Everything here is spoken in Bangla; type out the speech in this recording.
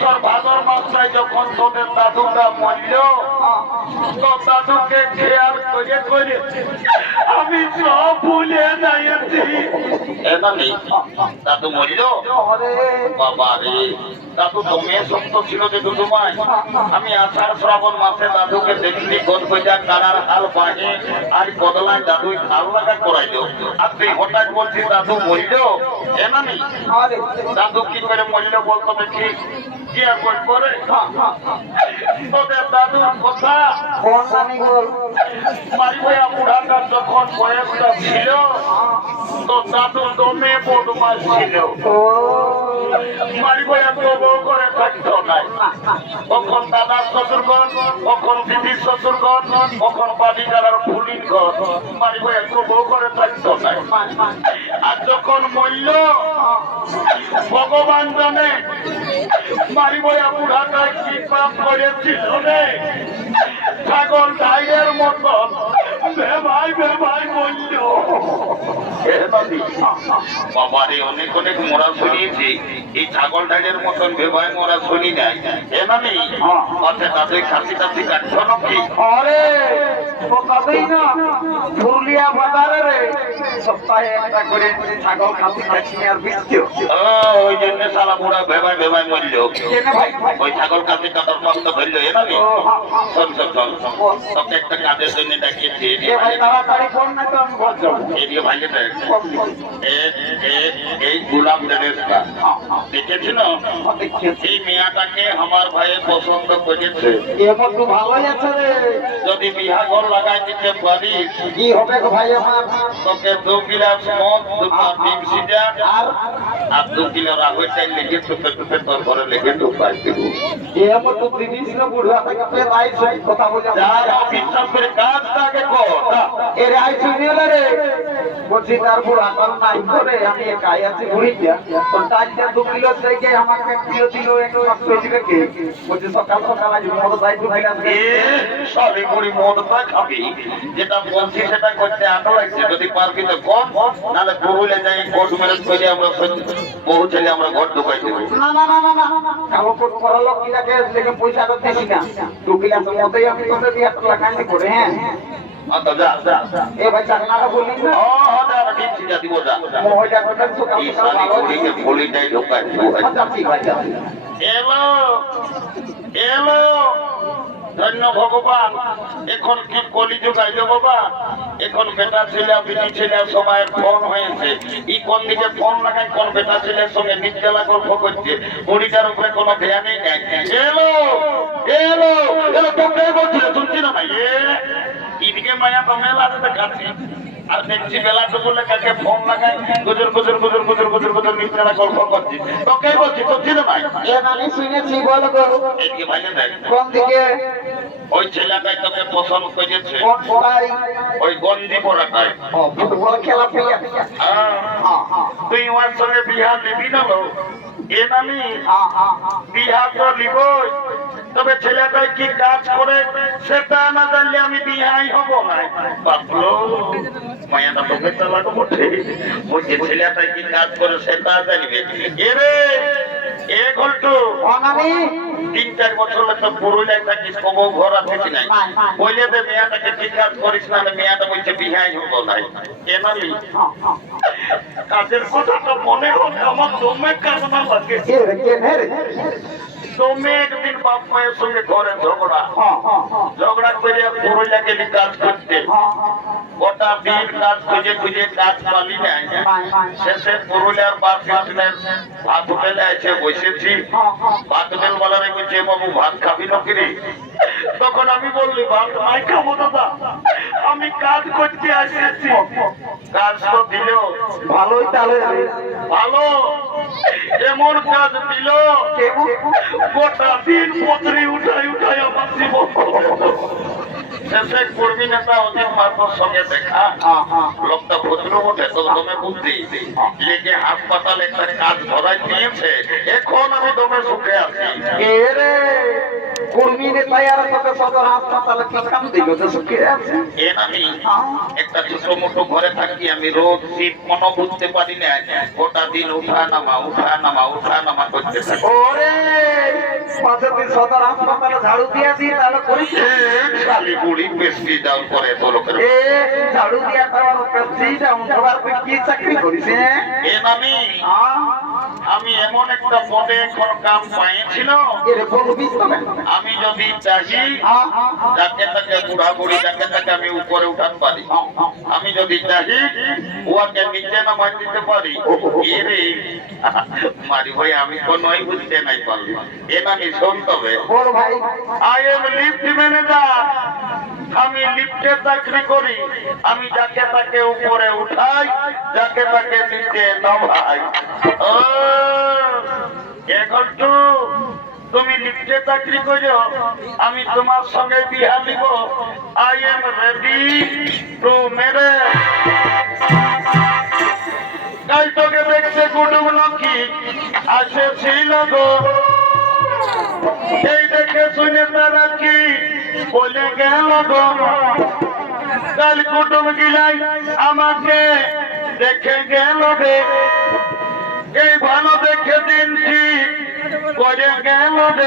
বছর ভাদর মাসটায় যখন তোদের দাদুটা মরল, তো দাদুকে খেয়াল করে করে আমি সব ভুলে যাইছি। দাদু মরল, বাবা রে, দাদু দমে শক্ত ছিল যে দুদুমায়। আমি আষাঢ় শ্রাবণ মাসে দাদুকে দেখলি গোদ বইটা কারার হাল বাহে আর বদলায় দাদুই হাল লাগা করাইল। আর তুই হঠাৎ বলছিস দাদু মরল। এনামি দাদু কি করে মরল বলতো দেখি। কি আর করে তোদের দাদুর কথা মারি ভাইয়া বুড়াটার যখন বয়সটা ছিল, তো দাদু দমে বদমাস ছিল। মারি ভাইয়া তো বউ করে থাকতো নাই। কখন দাদার শ্বশুরগণ, কখন দিদির শ্বশুরগণ, কখন বাড়িটার ফুলির ঘর। মারি ভাইয়া তো বউ করে থাকতো নাই। আর যখন মরল ভগবান জানে মারি ভাইয়া বুড়াটা কি পাপ করেছিল রে। ছাগল ঢাইয়ের মতন বেভাই বেভাই মরল। বাবারে অনেক অনেক মরা শুনিয়েছি, এই ছাগল ঢাইয়ের মতন বেভাই মরা শুনি নাই। এমনি অর্থে তাদের খাসি টাসি কাটছো নাকি? আরে তো তাতেই না পুরুলিয়া বাজারে রে সপ্তাহে একটা করে ছাগল খাসি খাচ্ছি আর বিক্রি। ওই জন্য সালা বুড়া বেভাই বেভাই মরল। ওই ছাগল খাসি কাটার পান্ত ধরল। এমনি শোন শোন শোন, তোকে একটা কাজের জন্য ডাকিয়েছি। এদিকে ভাইকে দেখ, এই গোলাম দেশটা দেখেছি না, এই মেয়াটাকে আমার ভাই পছন্দ করেছে। ভালোই আছে রে, যদি বিহা ঘর লাগাই দিতে পারি কি হবে ভাই আমার? তোকে 2 গিলাস মদ, 2 কাপ ডিম সিজা আর 2 কিলো রাগের চাল লেগে টুপে টুপে তোর ঘরে লেগে ঢুকাই দেব। এমন তো জিনিস না বুড়া থেকে ফের আইছে কথা বলে বিশ্বাস করে কাজটাকে কর। এর আইছে নিলে রে বলছি তার বুড়া কাল নাই করে আমি একাই আছি ঘুরি দিয়া তো তাইতে 2 কিলো থেকে আমাকে কিলো দিল এক মাস পেজি রেখে বলছি সকাল সকাল আজ মদ দাই 2 কিলো সবই মুড়ি মদটা খাবি। যেটা বলছি সেটা করতে আটো লাগছে। যদি পারবি তো কম, নাহলে পুরুলে যাই কোর্ট ম্যারেজ করে আমরা বহু ছেলে আমরা ঘর ঢুকাই দেবো। না না না না না কালো কোট করা লোক কিনাকে লেগে পয়সা তো দিছি না 2 কিলো মদই আমি তোদের দিয়ে টাকা কান্দি করে। হ্যাঁ আচ্ছা যা যা এ ভাই চাকনাটা বলি না। ও যা ঠিক ঠিক দিব যা। মহিলা কথা তো এই সারি বলিকে বলিটাই ঢুকাই দেবো। আচ্ছা ঠিক ভাই যা। এলো এলো ধন্য ভগবান। এখন কি কলিযুগ আইলো বাবা। এখন বেটা ছেলে বিটি ছেলে সময়ের ফোন হয়েছে। ই কোন দিকে ফোন লাগাই কোন বেটা ছেলের সঙ্গে নির্জলা গল্প করছে। বুড়িটার উপরে কোনো ধ্যানই নেই। এলো এলো এলো তোকে বলছিল শুনছি না ভাই। এদিকে মায়া তো মেলা দেখাচ্ছি আর দেখছি বেলাটুকু লেখাকে ফোন লাগাই গুজর গুজর গুজর গুজর গুজর গুজর নির্জলা গল্প করছি। তোকে বলছি শুনছি না ভাই। এ মানে শুনেছি বল গো। এদিকে ভাই দেখ কোন দিকে? ওই ছেলেটাই তোকে পছন্দ করেছে। কোন পড়াই? ওই গন্ডি পড়াটাই। ও ফুটবল খেলা ফেলা। তুই ওর সঙ্গে বিহা নিবি না লো? এ নামি বিহা তো নিবই, তবে ছেলেটাই কি কাজ করে সেটা না জানলে আমি বিহাই হব না। বাপলো মায়াটা তোকে চালাটো বটে। বলছে ছেলেটাই কি কাজ করে সেটা জানবে। এরে এ ঘন্টু অনামি 3-4 বছর তো পুরুলিয়ায় থাকিস, কবো ঘর আছে কি নাই? বলে দে মেয়াটাকে ঠিক কাজ করিস না, মেয়াটা বলছে বিহাই হবো নাই। এনালি কাজের কথাটা মনে হলে আমার দমে কান্না লাগে। দমে একদিন বাপ মায়ের সঙ্গে ঘরে ঝগড়া ঝগড়া করে পুরুলিয়া গেলি কাজ করতে। গোটা দিন কাজ খুঁজে খুঁজে কাজ পালি নাই। শেষে পুরুলিয়ার বাস স্টেশনের ভাত হোটেলে এসে বসেছি। ভাত হোটেল বলারে বলছে বাবু ভাত খাবি নাকি? তখন আমি বললি ভাত নাই খাবো দাদা, আমি কাজ করতে আসেছি। কাজ তো দিল ভালোই তাহলে ভালো, এমন কাজ দিল গোটা দিন পত্রি উঠাই উঠাই আমার জীবন। শেষে কর্মী নেতা অজিত মার্গর সঙ্গে দেখা। লোকটা ভদ্র ওঠে তো দমে বুদ্ধি লেগে হাসপাতালে একটা কাজ ধরাই দিয়েছে। এখন আমি দমে সুখে আছি। এরে কর্মী নেতাই আর তোকে সদর হাসপাতালে কি কাম দিল তো সুখে আছে? এ আমি একটা ছোট মোটো ঘরে থাকি, আমি রোদ শীত কোনো বুঝতে পারি না। গোটা দিন উঠা নামা উঠা নামা উঠা নামা করতে থাকি। ওরে পাশে তুই সদর হাসপাতালে ঝাড়ু দিয়া দিই তাহলে করিস খালি বুড়ি পেস্টি ডাউন করে তো লোকের এ ঝাড়ু দিয়া তার পেস্টিটা উঠবার তুই কি চাকরি করিস এ নানি আমি এমন একটা পদে এখন কাম পাইছিল এর বলবি তো না আমি যদি চাহি যাকে তাকে বুড়া বুড়ি যাকে তাকে আমি উপরে উঠাতে পারি আমি যদি চাহি ওকে নিচে নামাই দিতে পারি এরে মারি ভাই আমি কোনোই বুঝতে নাই পারলাম এ নানি শোন তবে বল ভাই আই এম লিফট ম্যানেজার আমি লিফটে চাকরি করি আমি যাকে তাকে উপরে উঠাই যাকে তাকে নিচে নামাই ও এখন তো তুমি লিফটে চাকরি করো আমি তোমার সঙ্গে বিয়া দিব I am ready to marriage কাল তোকে দেখতে কুটুম নাকি আসে ছিল গো এই দেখে শুনে তারা কি বলে গেল গো কাল কুটুম গিলাই আমাকে দেখে গেল রে এই ভালো দেখে দিন ঠিক করে গেল রে